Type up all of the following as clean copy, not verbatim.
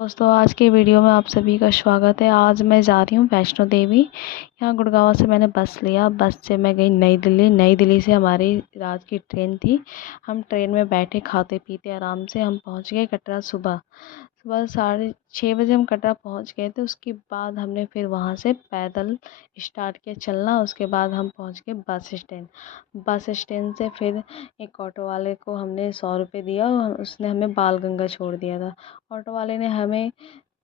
दोस्तों आज के वीडियो में आप सभी का स्वागत है। आज मैं जा रही हूँ वैष्णो देवी। यहाँ गुड़गांव से मैंने बस लिया। बस से मैं गई नई दिल्ली। नई दिल्ली से हमारी रात की ट्रेन थी। हम ट्रेन में बैठे खाते पीते आराम से हम पहुँच गए कटरा। सुबह सुबह 6:30 बजे हम कटरा पहुँच गए थे। उसके बाद हमने फिर वहाँ से पैदल स्टार्ट किया चलना। उसके बाद हम पहुँच गए बस स्टैंड। बस स्टैंड से फिर एक ऑटो वाले को हमने 100 रुपये दिया और उसने हमें बाल गंगा छोड़ दिया था। ऑटो वाले ने हमें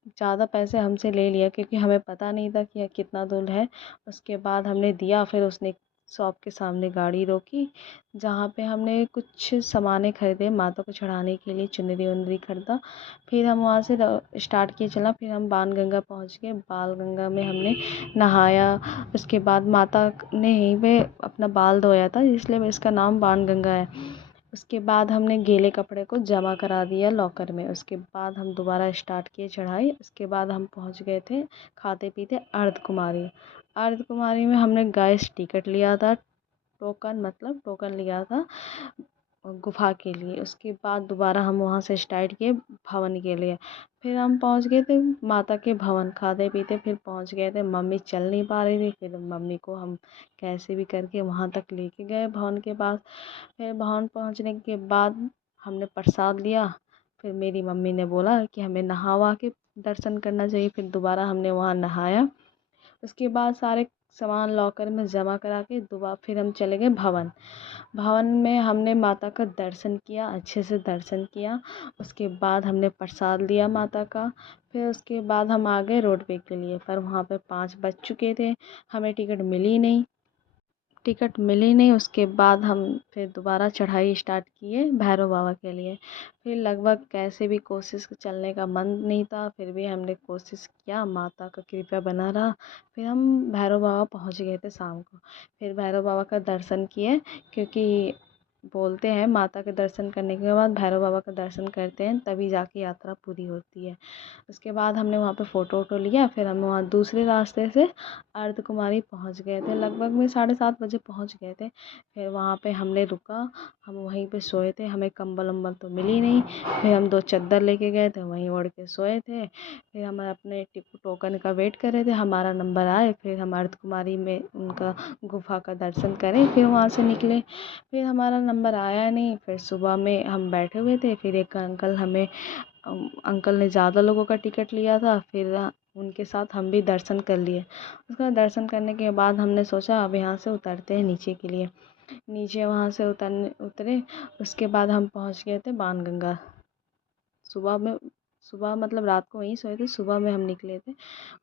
ज़्यादा पैसे हमसे ले लिया क्योंकि हमें पता नहीं था कि यह कितना दूर है। उसके बाद हमने दिया। फिर उसने शॉप के सामने गाड़ी रोकी जहाँ पे हमने कुछ सामानें खरीदे माता को चढ़ाने के लिए, चुनरी वुनरी खरीदा। फिर हम वहाँ से स्टार्ट किए चलना। फिर हम बाण गंगा पहुँच गए। बाल गंगा में हमने नहाया। उसके बाद माता ने यहीं पे अपना बाल धोया था इसलिए इसका नाम बाण गंगा है। उसके बाद हमने गीले कपड़े को जमा करा दिया लॉकर में। उसके बाद हम दोबारा स्टार्ट किए चढ़ाई। उसके बाद हम पहुंच गए थे खाते पीते अर्धकुमारी। अर्धकुमारी में हमने गैस टिकट लिया था, टोकन मतलब टोकन लिया था गुफा के लिए। उसके बाद दोबारा हम वहाँ से स्टार्ट किए भवन के लिए। फिर हम पहुँच गए थे माता के भवन। खाते पीते फिर पहुँच गए थे। मम्मी चल नहीं पा रही थी, फिर मम्मी को हम कैसे भी करके वहाँ तक लेके गए भवन के पास। फिर भवन पहुँचने के बाद हमने प्रसाद लिया। फिर मेरी मम्मी ने बोला कि हमें नहा के दर्शन करना चाहिए। फिर दोबारा हमने वहाँ नहाया। उसके बाद सारे सामान लॉकर में जमा करा के दोबारा फिर हम चले गए भवन। भवन में हमने माता का दर्शन किया, अच्छे से दर्शन किया। उसके बाद हमने प्रसाद लिया माता का। फिर उसके बाद हम आ गए रोडवे के लिए, पर वहाँ पे 5 बज चुके थे। हमें टिकट मिली नहीं। उसके बाद हम फिर दोबारा चढ़ाई स्टार्ट किए भैरव बाबा के लिए। फिर लगभग कैसे भी कोशिश चलने का मन नहीं था, फिर भी हमने कोशिश किया। माता का कृपा बना रहा। फिर हम भैरव बाबा पहुंच गए थे शाम को। फिर भैरव बाबा का दर्शन किए क्योंकि बोलते हैं माता के दर्शन करने के बाद भैरव बाबा का दर्शन करते हैं तभी जाके यात्रा पूरी होती है। उसके बाद हमने वहाँ पे फ़ोटो वोटो लिया। फिर हम वहाँ दूसरे रास्ते से अर्धकुमारी पहुँच गए थे। लगभग में 7:30 बजे पहुँच गए थे। फिर वहाँ पे हमने रुका। हम वहीं पे सोए थे। हमें कंबल वम्बल तो मिली नहीं। फिर हम 2 चद्दर लेके गए थे, वहीं ओढ़ के सोए थे। फिर हम अपने टोकन का वेट कर रहे थे हमारा नंबर आए। फिर हम अर्धकुमारी में उनका गुफा का दर्शन करें, फिर वहाँ से निकले। फिर हमारा नंबर आया नहीं। फिर सुबह में हम बैठे हुए थे। फिर एक अंकल ने ज़्यादा लोगों का टिकट लिया था। फिर उनके साथ हम भी दर्शन कर लिए। उसका दर्शन करने के बाद हमने सोचा अब यहाँ से उतरते हैं नीचे के लिए। नीचे वहाँ से उतरे। उसके बाद हम पहुँच गए थे बाणगंगा। सुबह में सुबह मतलब रात को वहीं सोए थे, सुबह में हम निकले थे।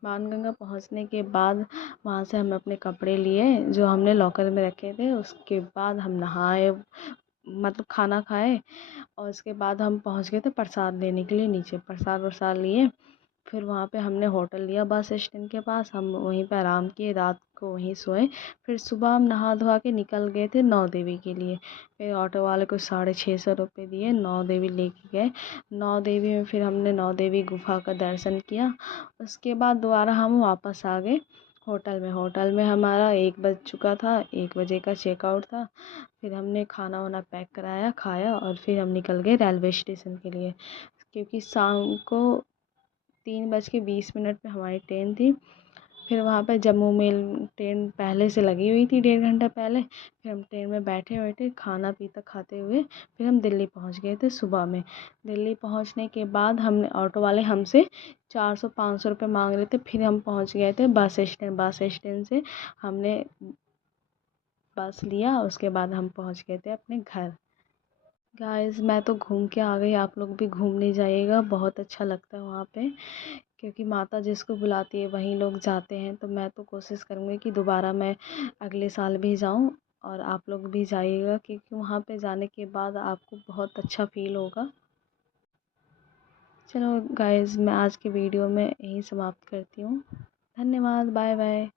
बाणगंगा पहुँचने के बाद वहाँ से हम अपने कपड़े लिए जो हमने लॉकर में रखे थे। उसके बाद हम नहाए मतलब खाना खाए। और उसके बाद हम पहुँच गए थे प्रसाद लेने के लिए नीचे। प्रसाद वरसाद लिए। फिर वहाँ पे हमने होटल लिया बस स्टैंड के पास। हम वहीं पे आराम किए, रात को वहीं सोए। फिर सुबह हम नहा धोवा के निकल गए थे नौ देवी के लिए। फिर ऑटो वाले को 650 रुपये दिए, नौ देवी लेके गए। नौ देवी में फिर हमने नौ देवी गुफा का दर्शन किया। उसके बाद दोबारा हम वापस आ गए होटल में हमारा 1 बज चुका था। 1 बजे का चेकआउट था। फिर हमने खाना वाना पैक कराया, खाया और फिर हम निकल गए रेलवे स्टेशन के लिए क्योंकि शाम को 3:20 पे हमारी ट्रेन थी। फिर वहाँ पे जम्मू में ट्रेन पहले से लगी हुई थी, 1.5 घंटा पहले। फिर हम ट्रेन में बैठे बैठे खाना पीता खाते हुए फिर हम दिल्ली पहुँच गए थे सुबह में। दिल्ली पहुँचने के बाद हमने ऑटो वाले हमसे 400-500 रुपये मांग रहे थे। फिर हम पहुँच गए थे बस स्टैंड से हमने बस लिया। उसके बाद हम पहुँच गए थे अपने घर। गाइस मैं तो घूम के आ गई, आप लोग भी घूमने जाइएगा, बहुत अच्छा लगता है वहाँ पे क्योंकि माता जिसको बुलाती है वहीं लोग जाते हैं। तो मैं तो कोशिश करूँगी कि दोबारा मैं अगले साल भी जाऊँ और आप लोग भी जाइएगा क्योंकि वहाँ पे जाने के बाद आपको बहुत अच्छा फील होगा। चलो गाइस मैं आज के वीडियो में यही समाप्त करती हूँ। धन्यवाद, बाय बाय।